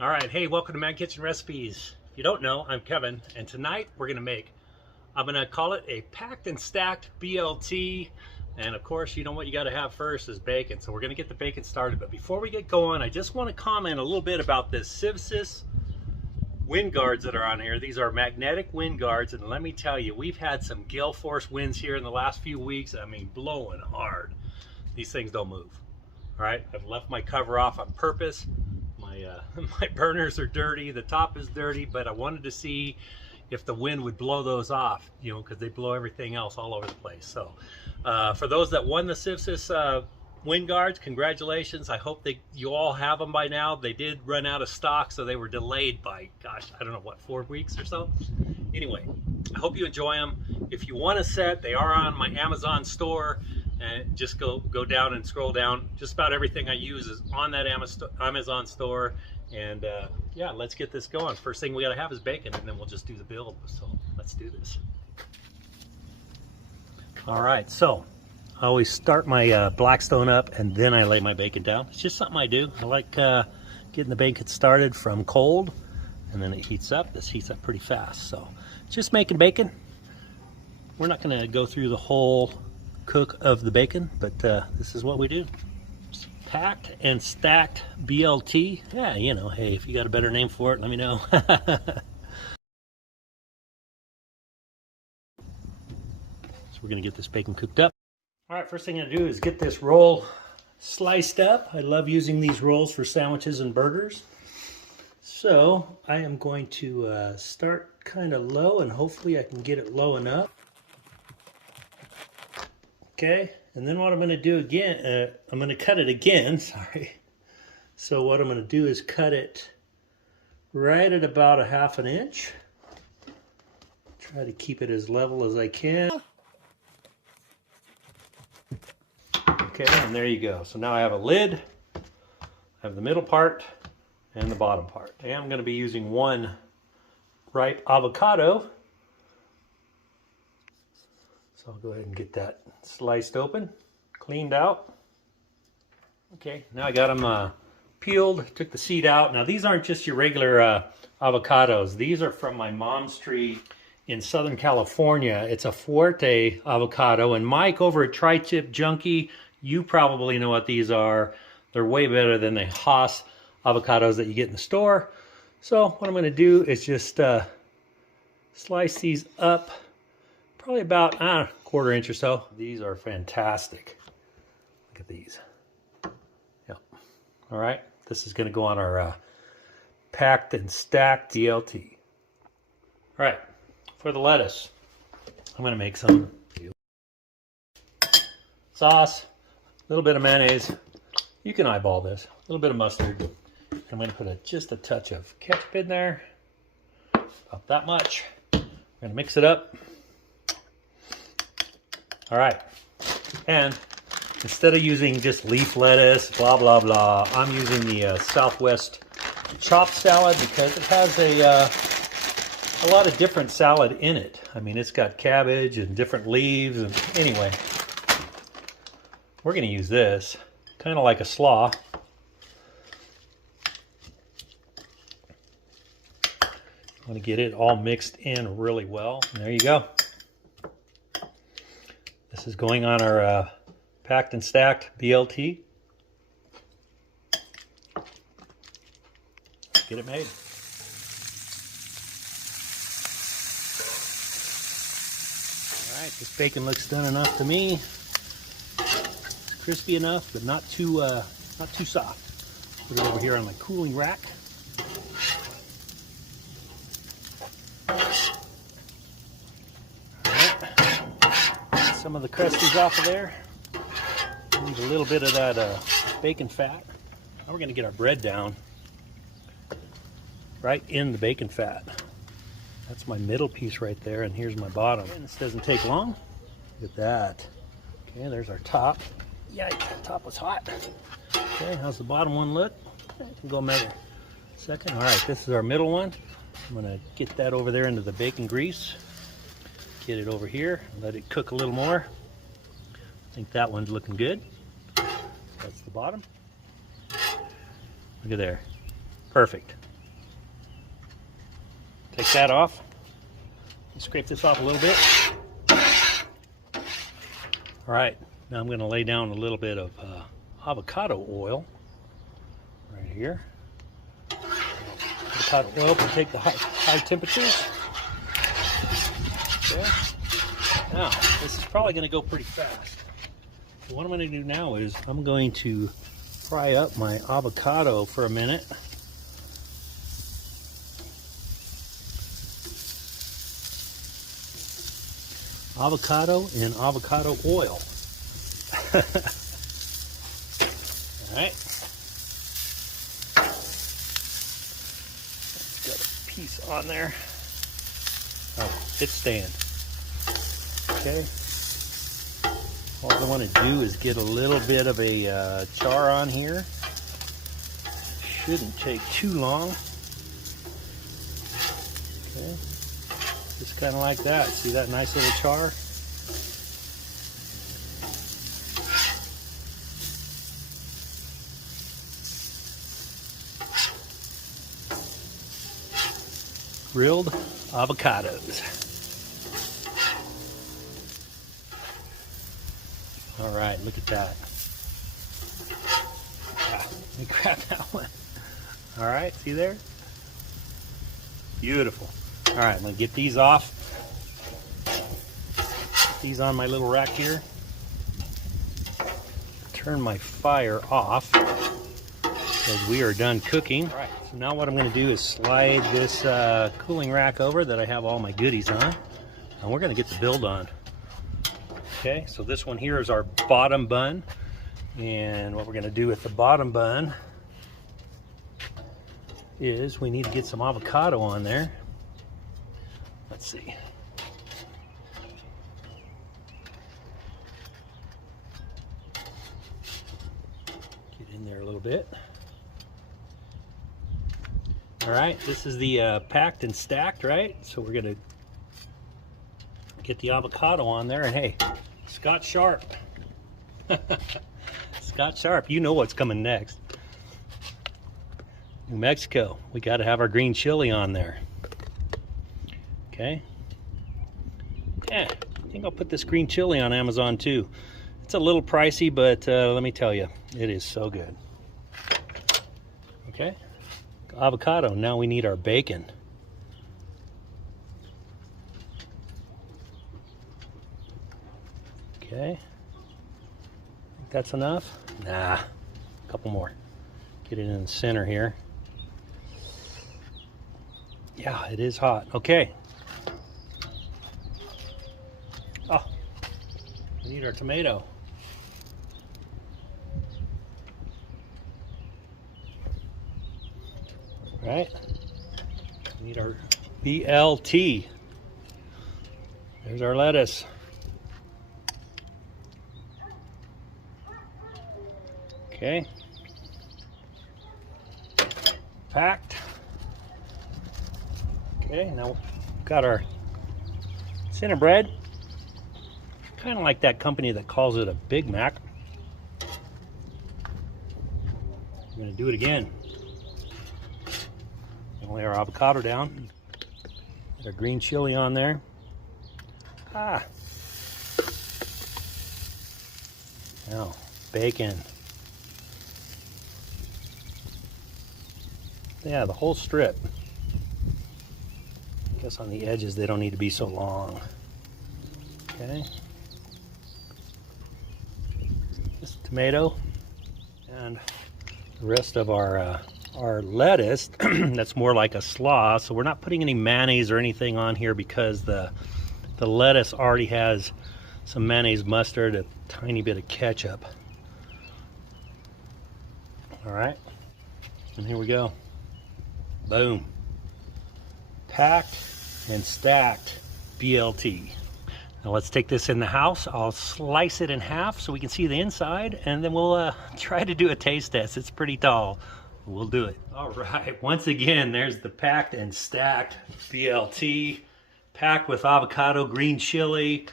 All right, hey, welcome to Man Kitchen Recipes. If you don't know, I'm Kevin, and tonight we're I'm gonna call it a packed and stacked BLT. And of course, you know what you gotta have first is bacon. So we're gonna get the bacon started. But before we get going, I just wanna comment a little bit about this Civsys wind guards that are on here. These are magnetic wind guards, and let me tell you, we've had some gale force winds here in the last few weeks. I mean, blowing hard. These things don't move. All right, I've left my cover off on purpose. My burners are dirty, the top is dirty, but I wanted to see if the wind would blow those off, you know, because they blow everything else all over the place. So for those that won the Civsys wind guards, congratulations. I hope you all have them by now. They did run out of stock, so they were delayed by, gosh, I don't know, what, 4 weeks or so? Anyway, I hope you enjoy them. If you want a set, they are on my Amazon store. And just go down and scroll down. Just about everything I use is on that Amazon store. And yeah, let's get this going. First thing we gotta have is bacon, and then we'll just do the build. So let's do this. All right, so I always start my Blackstone up and then I lay my bacon down. It's just something I do. I like getting the bacon started from cold, and then it heats up. This heats up pretty fast. So just making bacon. We're not gonna go through the whole cook of the bacon, but this is what we do. Packed and stacked BLT. Yeah, you know, hey, if you got a better name for it, let me know. So we're gonna get this bacon cooked up. All right, first thing I'm gonna do is get this roll sliced up. I love using these rolls for sandwiches and burgers. So I am going to start kind of low, and hopefully I can get it low enough. Okay, and then what I'm going to do again, I'm going to cut it again, sorry. So what I'm going to do is cut it right at about 1/2 inch. Try to keep it as level as I can. Okay, and there you go. So now I have a lid, I have the middle part, and the bottom part. And I'm going to be using one ripe avocado. So I'll go ahead and get that sliced open, cleaned out. Okay, now I got them peeled, took the seed out. Now these aren't just your regular avocados. These are from my mom's tree in Southern California. It's a Fuerte avocado. And Mike over at Tri-Tip Junkie, you probably know what these are. They're way better than the Haas avocados that you get in the store. So what I'm going to do is just slice these up. Probably about 1/4 inch or so. These are fantastic. Look at these. Yep. All right. This is going to go on our packed and stacked BLT. All right. For the lettuce, I'm going to make some sauce, a little bit of mayonnaise. You can eyeball this. A little bit of mustard. I'm going to put just a touch of ketchup in there. About that much. We're going to mix it up. All right, and instead of using just leaf lettuce, blah, blah, blah, I'm using the Southwest chopped salad because it has a lot of different salad in it. I mean, it's got cabbage and different leaves, and anyway, we're gonna use this, kind of like a slaw. I want to get it all mixed in really well, and there you go. This is going on our packed and stacked BLT. Let's get it made. All right, this bacon looks done enough to me. It's crispy enough, but not too soft. Put it over here on my cooling rack. Some of the crusties off of there. Leave a little bit of that bacon fat. Now we're going to get our bread down right in the bacon fat. That's my middle piece right there, and here's my bottom. And this doesn't take long. Look at that. Okay, there's our top. Yikes, that top was hot. Okay, how's the bottom one look? I can go measure. Second. All right, this is our middle one. I'm going to get that over there into the bacon grease. Get it over here, let it cook a little more. I think that one's looking good. That's the bottom. Look at there. Perfect. Take that off. Scrape this off a little bit. All right, now I'm going to lay down a little bit of avocado oil right here. Avocado oil can take the high temperatures. Okay. Now, this is probably going to go pretty fast. So what I'm going to do now is I'm going to fry up my avocado for a minute. Avocado and avocado oil. All right. Got a piece on there. Oh, it's staying. Okay. All I want to do is get a little bit of a char on here. Shouldn't take too long. Okay. Just kind of like that. See that nice little char? Grilled avocados. All right, look at that. Let me grab that one. All right, see there? Beautiful. All right, I'm gonna get these off. Put these on my little rack here. Turn my fire off because we are done cooking. All right, so now what I'm gonna do is slide this cooling rack over that I have all my goodies on, and we're gonna get the build on. Okay, so this one here is our bottom bun, and what we're gonna do with the bottom bun is we need to get some avocado on there. Let's see. Get in there a little bit. All right, this is the packed and stacked, right? So we're gonna get the avocado on there, and hey, Scott Sharp. Scott Sharp, you know what's coming next. New Mexico, we got to have our green chili on there. Okay. Yeah, I think I'll put this green chili on Amazon too. It's a little pricey, but let me tell you, it is so good. Okay. Avocado, now we need our bacon. Okay. Think that's enough? Nah, a couple more. Get it in the center here. Yeah, it is hot. Okay. Oh, we need our tomato. Right? We need our BLT. There's our lettuce. Okay. Packed. Okay, now we've got our Cinnabread. Kind of like that company that calls it a Big Mac. I'm going to do it again. Lay our avocado down. Get our green chili on there. Ah. Now, bacon. Yeah, the whole strip. I guess on the edges they don't need to be so long. Okay. This tomato and the rest of our lettuce. That's more like a slaw, so we're not putting any mayonnaise or anything on here because the lettuce already has some mayonnaise, mustard, a tiny bit of ketchup. All right, and here we go. Boom. Packed and stacked BLT. Now let's take this in the house. I'll slice it in half so we can see the inside, and then we'll try to do a taste test. It's pretty tall. We'll do it. All right, once again, there's the packed and stacked BLT, packed with avocado, green chili,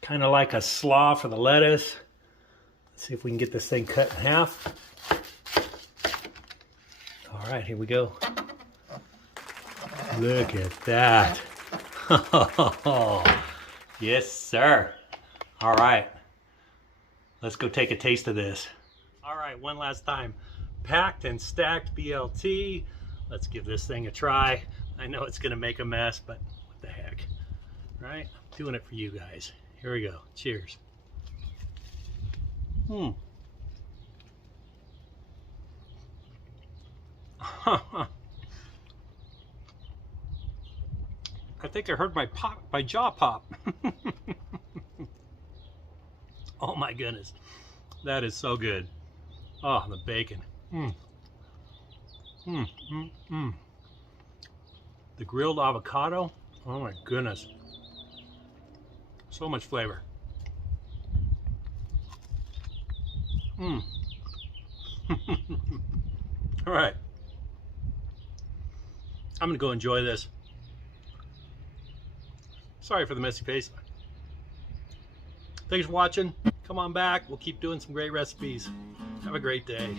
kind of like a slaw for the lettuce. Let's see if we can get this thing cut in half. All right, here we go. Look at that. Yes, sir. All right. Let's go take a taste of this. All right, one last time. Packed and stacked BLT. Let's give this thing a try. I know it's gonna make a mess, but what the heck, right? I'm doing it for you guys. Here we go. Cheers. I think I heard my jaw pop. Oh my goodness, that is so good. Oh, the bacon. The grilled avocado. Oh my goodness, so much flavor. All right, I'm gonna go enjoy this. Sorry for the messy face. Thanks for watching. Come on back. We'll keep doing some great recipes. Have a great day.